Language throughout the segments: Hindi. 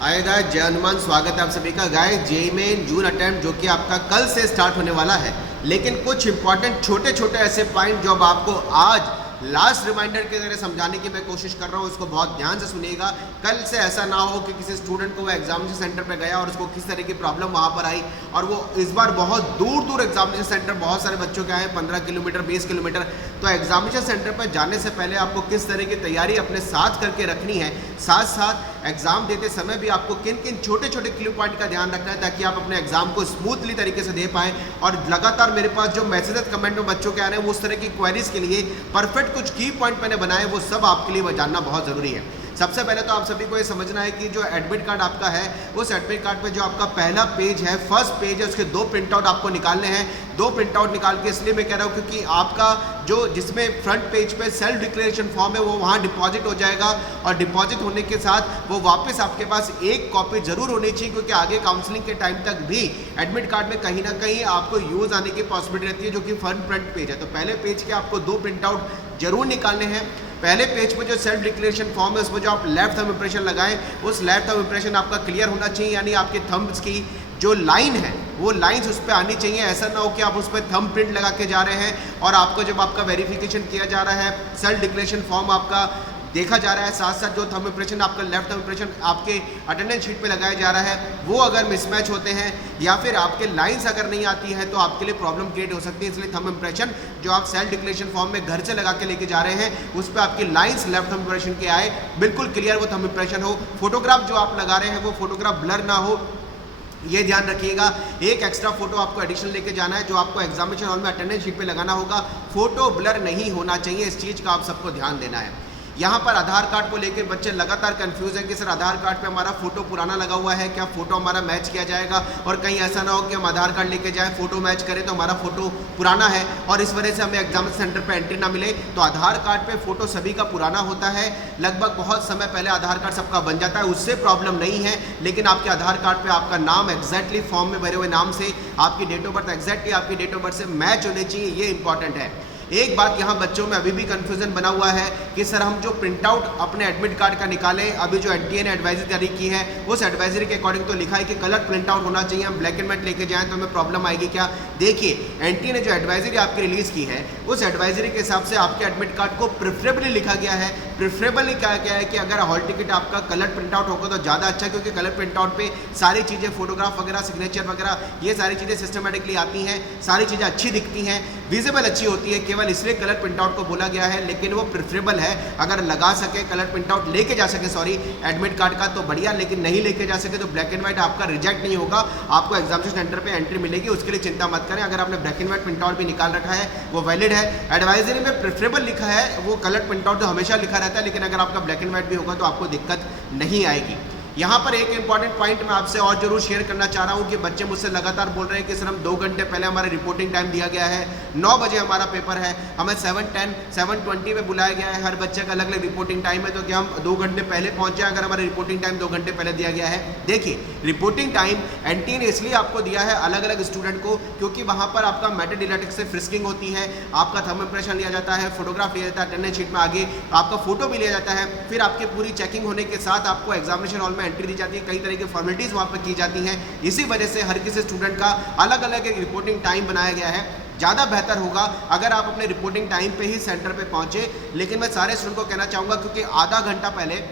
हाय गाइस, जय हनुमान। स्वागत है आप सभी का। गाइस, जेईई मेन जून अटेम्प्ट जो कि आपका कल से स्टार्ट होने वाला है, लेकिन कुछ इंपॉर्टेंट छोटे छोटे ऐसे पॉइंट जो अब आपको आज लास्ट रिमाइंडर के जरिए समझाने की मैं कोशिश कर रहा हूँ, उसको बहुत ध्यान से सुनिएगा। कल से ऐसा ना हो कि किसी स्टूडेंट को वो एग्जामिनेशन सेंटर पे गया और उसको किस तरह की प्रॉब्लम वहाँ पर आई, और वो इस बार बहुत दूर दूर एग्जामिनेशन सेंटर बहुत सारे बच्चों के आए, 15 किलोमीटर 20 किलोमीटर। तो एग्जामिनेशन सेंटर पर जाने से पहले आपको किस तरह की तैयारी अपने साथ करके रखनी है, साथ साथ एग्जाम देते समय भी आपको किन किन छोटे छोटे क्लू पॉइंट का ध्यान रखना है ताकि आप अपने एग्जाम को स्मूथली तरीके से दे पाएं। और लगातार मेरे पास जो मैसेजेस कमेंट में बच्चों के आ रहे हैं, उस तरह की क्वेरीज के लिए परफेक्ट कुछ की पॉइंट मैंने बनाए, वो सब आपके लिए जानना बहुत ज़रूरी है। सबसे पहले तो आप सभी को ये समझना है कि जो एडमिट कार्ड आपका है, उस एडमिट कार्ड पे जो आपका पहला पेज है, फर्स्ट पेज है, उसके 2 प्रिंट आउट आपको निकालने हैं। 2 प्रिंट आउट निकाल के इसलिए मैं कह रहा हूँ क्योंकि आपका जो जिसमें फ्रंट पेज पे सेल्फ डिक्लेरेशन फॉर्म है वो वहाँ डिपॉजिट हो जाएगा, और डिपॉजिट होने के साथ वो वापस आपके पास एक कॉपी जरूर होनी चाहिए, क्योंकि आगे काउंसलिंग के टाइम तक भी एडमिट कार्ड में कहीं ना कहीं आपको यूज़ आने की पॉसिबिलिटी रहती है, जो कि फ्रंट पेज है। तो पहले पेज के आपको 2 प्रिंट आउट जरूर निकालने हैं। पहले पेज पर जो सेल्फ डिक्लेरेशन फॉर्म है, उसमें जो आप लेफ्ट थंब इंप्रेशन लगाएं, उस लेफ्ट थंब इंप्रेशन आपका क्लियर होना चाहिए, यानी आपके थंब्स की जो लाइन है वो लाइंस उस पर आनी चाहिए। ऐसा ना हो कि आप उस पर थंब प्रिंट लगा के जा रहे हैं और आपको जब आपका वेरिफिकेशन किया जा रहा है, सेल्फ डिक्लेरेशन फॉर्म आपका देखा जा रहा है, साथ साथ जो थंब इंप्रेशन आपका लेफ्ट थंब इंप्रेशन आपके अटेंडेंस शीट पे लगाया जा रहा है, वो अगर मिसमैच होते हैं या फिर आपके लाइंस अगर नहीं आती है तो आपके लिए प्रॉब्लम क्रिएट हो सकती है। इसलिए थंब इंप्रेशन जो आप सेल्फ डिक्लेरेशन फॉर्म में घर से लगा के लेके जा रहे हैं, उस पर आपकी लाइंस लेफ्ट थंब इंप्रेशन के आए, बिल्कुल क्लियर वो थंब इंप्रेशन हो। फोटोग्राफ जो आप लगा रहे हैं वो फोटोग्राफ ब्लर ना हो, ये ध्यान रखिएगा। एक एक्स्ट्रा फोटो आपको एडिशनल लेके जाना है जो आपको एग्जामिनेशन हॉल में अटेंडेंस शीट पे लगाना होगा। फोटो ब्लर नहीं होना चाहिए, इस चीज़ का आप सबको ध्यान देना है। यहाँ पर आधार कार्ड को लेकर बच्चे लगातार कंफ्यूज हैं कि सर आधार कार्ड पे हमारा फोटो पुराना लगा हुआ है, क्या फोटो हमारा मैच किया जाएगा, और कहीं ऐसा ना हो कि हम आधार कार्ड लेके जाएं, फोटो मैच करें तो हमारा फोटो पुराना है और इस वजह से हमें एग्जामिनेशन सेंटर पे एंट्री ना मिले। तो आधार कार्ड पे फोटो सभी का पुराना होता है, लगभग बहुत समय पहले आधार कार्ड सबका बन जाता है, उससे प्रॉब्लम नहीं है। लेकिन आपके आधार कार्ड पर आपका नाम एग्जैक्टली फॉर्म में भरे हुए नाम से, आपकी डेट ऑफ बर्थ एग्जैक्टली आपकी डेट ऑफ बर्थ से मैच होनी चाहिए, ये इंपॉर्टेंट है। एक बात यहाँ बच्चों में अभी भी कंफ्यूजन बना हुआ है कि सर हम जो प्रिंट आउट अपने एडमिट कार्ड का निकालें, अभी जो एनटीए ने एडवाइजरी जारी की है उस एडवाइजरी के अकॉर्डिंग तो लिखा है कि कलर प्रिंट आउट होना चाहिए, हम ब्लैक एंड व्हाइट लेके जाएं तो हमें प्रॉब्लम आएगी क्या। देखिए, एनटीए ने जो एडवाइजरी आपकी रिलीज की है उस एडवाइजरी के हिसाब से आपके एडमिट कार्ड को प्रेफरेबली लिखा गया है। प्रेफरेबली क्या क्या है कि अगर हॉल टिकट आपका कलर प्रिंट आउट होगा तो ज़्यादा अच्छा, क्योंकि कलर प्रिंट आउट पे सारी चीज़ें फोटोग्राफ वगैरह, सिग्नेचर वगैरह, ये सारी चीज़ें सिस्टमेटिकली आती हैं, सारी चीज़ें अच्छी दिखती हैं, विजिबल अच्छी होती है। केवल इसलिए कलर प्रिंट आउट को बोला गया है, लेकिन वो प्रेफरेबल है। अगर लगा सके कलर प्रिंट आउट लेके जा सके एडमिट कार्ड का तो बढ़िया, लेकिन नहीं लेके जा सके तो ब्लैक एंड व्हाइट आपका रिजेक्ट नहीं होगा, आपको एग्जामिनेशन सेंटर पे एंट्री मिलेगी, उसके लिए चिंता मत करें। अगर आपने black and white print out भी निकाल रखा है वो वैलिड है। एडवाइजरी में प्रेफरेबल लिखा है, वो कलर प्रिंट आउट तो हमेशा लिखा रहता है, लेकिन अगर आपका ब्लैक एंड व्हाइट भी होगा तो आपको दिक्कत नहीं आएगी। यहाँ पर एक इंपॉर्टेंट पॉइंट मैं आपसे और जरूर शेयर करना चाह रहा हूँ कि बच्चे मुझसे लगातार बोल रहे हैं कि सर हम 2 घंटे पहले हमारा रिपोर्टिंग टाइम दिया गया है, 9 बजे हमारा पेपर है, हमें 7:10 7:20 में बुलाया गया है, हर बच्चे का अलग अलग रिपोर्टिंग टाइम है, तो क्या हम 2 घंटे पहले पहुँचे अगर हमारा रिपोर्टिंग टाइम 2 घंटे पहले दिया गया है। देखिए, रिपोर्टिंग टाइम एनटीए ने इसलिए आपको दिया है अलग अलग स्टूडेंट को, क्योंकि वहाँ पर आपका मेटल डिटेक्टर से फ्रिस्किंग होती है, आपका थंब इंप्रेशन लिया जाता है, फोटोग्राफ लिया जाता है, अटेंडेंस शीट में आगे आपका फोटो भी लिया जाता है, फिर आपकी पूरी चेकिंग होने के साथ आपको एग्जामिनेशन हॉल में एंट्री दी जाती है, कई तरह की फॉर्मेलिटीज वहाँ पर की जाती हैं। इसी वजह से हर किसी स्टूडेंट का अलग अलग एक रिपोर्टिंग टाइम बनाया गया है। ज़्यादा बेहतर होगा अगर आप अपने रिपोर्टिंग टाइम पे ही सेंटर पे पहुँचे, लेकिन मैं सारे स्टूडेंट को कहना चाहूँगा क्योंकि आधा घंटा पहले,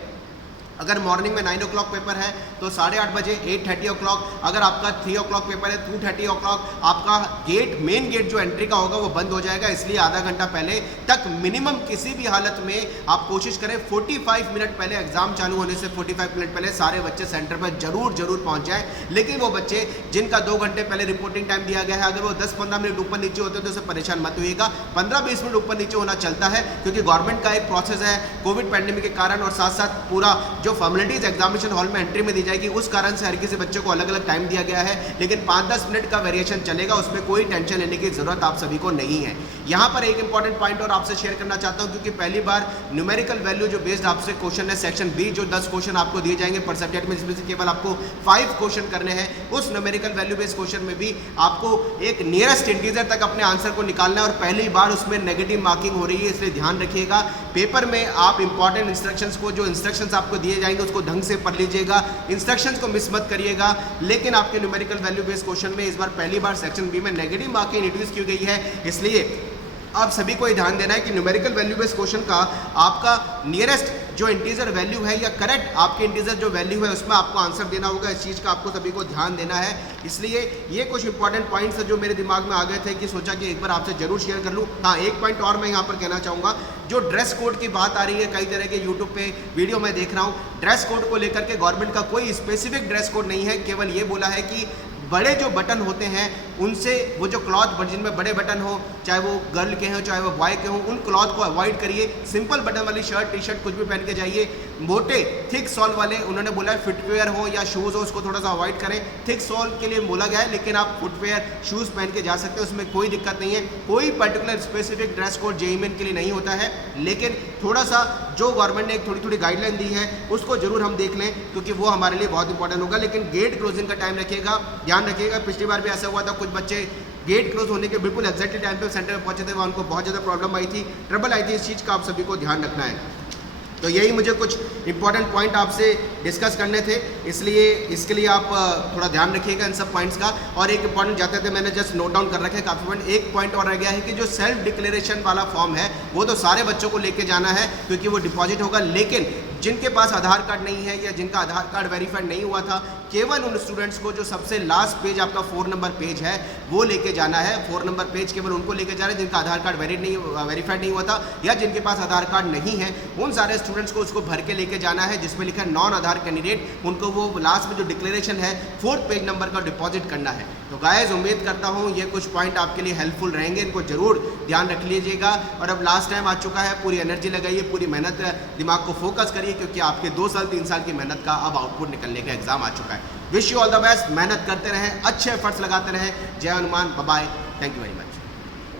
अगर मॉर्निंग में 9 o'clock पेपर है तो 8:30 बजे 8:30 o'clock, अगर आपका 3 o'clock पेपर है 2:30 o'clock आपका गेट, मेन गेट जो एंट्री का होगा वो बंद हो जाएगा। इसलिए आधा घंटा पहले तक मिनिमम किसी भी हालत में आप कोशिश करें 45 मिनट पहले, एग्जाम चालू होने से 45 मिनट पहले सारे बच्चे सेंटर पर जरूर पहुंच जाएं। लेकिन वो बच्चे जिनका 2 घंटे पहले रिपोर्टिंग टाइम दिया गया है, अगर वो 10-15 मिनट ऊपर नीचे होते हैं तो उससे परेशान मत होइएगा। 15-20 मिनट ऊपर नीचे होना चलता है, क्योंकि गवर्नमेंट का एक प्रोसेस है कोविड पैंडेमिक के कारण, और साथ साथ पूरा जो फॉर्मेलिटीज एग्जामिनेशन हॉल में एंट्री में दी जाएगी उस कारण से हर किसी बच्चे को अलग अलग टाइम दिया गया है। लेकिन 5-10 मिनट का वेरिएशन चलेगा, उसमें कोई टेंशन लेने की जरूरत आप सभी को नहीं है। यहाँ पर एक इंपॉर्टेंट पॉइंट और आपसे शेयर करना चाहता हूँ, क्योंकि पहली बार न्यूमेरिकल वैल्यू जो बेस्ड आपसे क्वेश्चन है सेक्शन बी, जो 10 क्वेश्चन आपको दिए जाएंगे पर सब्जेक्ट में, जिसमें से केवल आपको 5 क्वेश्चन करने हैं, उस न्यूमेरिकल वैल्यू बेस्ड क्वेश्चन में भी आपको एक नियरेस्ट इंटीजर तक अपने आंसर को निकालना है और पहली बार उसमें नेगेटिव मार्किंग हो रही है, इसलिए ध्यान रखिएगा। पेपर में आप इंपॉर्टेंट इंस्ट्रक्शंस को, जो इंस्ट्रक्शंस आपको दिए जाएंगे उसको ढंग से पढ़ लीजिएगा, इंस्ट्रक्शंस को मिस मत करिएगा। लेकिन आपके न्यूमेरिकल वैल्यू बेस्ड क्वेश्चन में इस बार पहली बार सेक्शन बी में नेगेटिव मार्किंग इंट्रोड्यूस की गई है, इसलिए आप सभी को ये ध्यान देना है कि न्यूमेरिकल वैल्यू बेस्ड क्वेश्चन का आपका नियरेस्ट जो इंटीजर वैल्यू है या करेक्ट आपके इंटीजर जो वैल्यू है उसमें आपको आंसर देना होगा। इस चीज़ का आपको सभी को ध्यान देना है। इसलिए ये कुछ इंपॉर्टेंट पॉइंट्स है जो मेरे दिमाग में आ गए थे कि सोचा कि एक बार आपसे जरूर शेयर कर लूँ। हाँ, एक पॉइंट और मैं यहाँ पर कहना चाहूँगा, जो ड्रेस कोड की बात आ रही है, कई तरह के यूट्यूब पे वीडियो मैं देख रहा हूँ, ड्रेस कोड को लेकर के गवर्नमेंट का कोई स्पेसिफिक ड्रेस कोड नहीं है, केवल ये बोला है कि बड़े जो बटन होते हैं उनसे, वो जो क्लॉथ जिनमें बड़े बटन हो, चाहे वो गर्ल के हों चाहे वो बॉय के हों, उन क्लॉथ को अवॉइड करिए। सिंपल बटन वाली शर्ट टी शर्ट कुछ भी पहन के जाइए। मोटे थिक सॉल वाले उन्होंने बोला है फुटवेयर हो या शूज़ हो उसको थोड़ा सा अवॉइड करें। थिक सॉल के लिए बोला गया है, लेकिन आप फुटवेयर शूज़ पहन के जा सकते हैं, उसमें कोई दिक्कत नहीं है। कोई particular specific dress code JEE main के लिए नहीं होता है, लेकिन थोड़ा सा जो गवर्नमेंट ने एक थोड़ी थोड़ी गाइडलाइन दी है उसको जरूर हम देख लें, क्योंकि वो हमारे लिए बहुत इंपॉर्टेंट होगा। लेकिन गेट क्लोजिंग का टाइम रखिएगा, ध्यान रखिएगा। पिछली बार भी ऐसा हुआ था, कुछ बच्चे गेट क्लोज होने के बिल्कुल एग्जैक्टली टाइम पे सेंटर में पहुंचे थे, वहाँ उनको बहुत ज़्यादा प्रॉब्लम आई थी, ट्रबल आई थी। इस चीज़ का आप सभी को ध्यान रखना है। तो यही मुझे कुछ इंपॉर्टेंट पॉइंट आपसे डिस्कस करने थे, इसलिए इसके लिए आप थोड़ा ध्यान रखिएगा इन सब पॉइंट्स का। और एक इंपॉर्टेंट जाते थे, मैंने जस्ट नोट डाउन कर रखे हैं काफ़ी पॉइंट। एक पॉइंट और रह गया है कि जो सेल्फ डिक्लेरेशन वाला फॉर्म है वो तो सारे बच्चों को लेके जाना है, क्योंकि वो डिपॉजिट होगा। लेकिन जिनके पास आधार कार्ड नहीं है या जिनका आधार कार्ड वेरीफाइड नहीं हुआ था, केवल उन स्टूडेंट्स को जो सबसे लास्ट पेज आपका 4 नंबर पेज है वो लेके जाना है। 4 नंबर पेज केवल उनको लेके जा रहे हैं जिनका आधार कार्ड वेरीफाइड नहीं हुआ था या जिनके पास आधार कार्ड नहीं है। उन सारे स्टूडेंट्स को उसको भर के लेके जाना है, जिसमें लिखा है नॉन आधार कैंडिडेट, उनको वो लास्ट में जो डिक्लेरेशन है 4th पेज नंबर का डिपॉजिट करना है। तो गाइस, उम्मीद करता हूँ ये कुछ पॉइंट आपके लिए हेल्पफुल रहेंगे, इनको जरूर ध्यान रख लीजिएगा। और अब लास्ट टाइम आ चुका है, पूरी एनर्जी लगाइए, पूरी मेहनत, दिमाग को फोकस करिए, क्योंकि आपके 2 साल 3 साल की मेहनत का अब आउटपुट निकलने का एग्जाम आ चुका है। Wish you all the best, मेहनत करते रहें, अच्छे एफर्ट्स लगाते रहें। जय Hanuman, bye bye, thank you very much.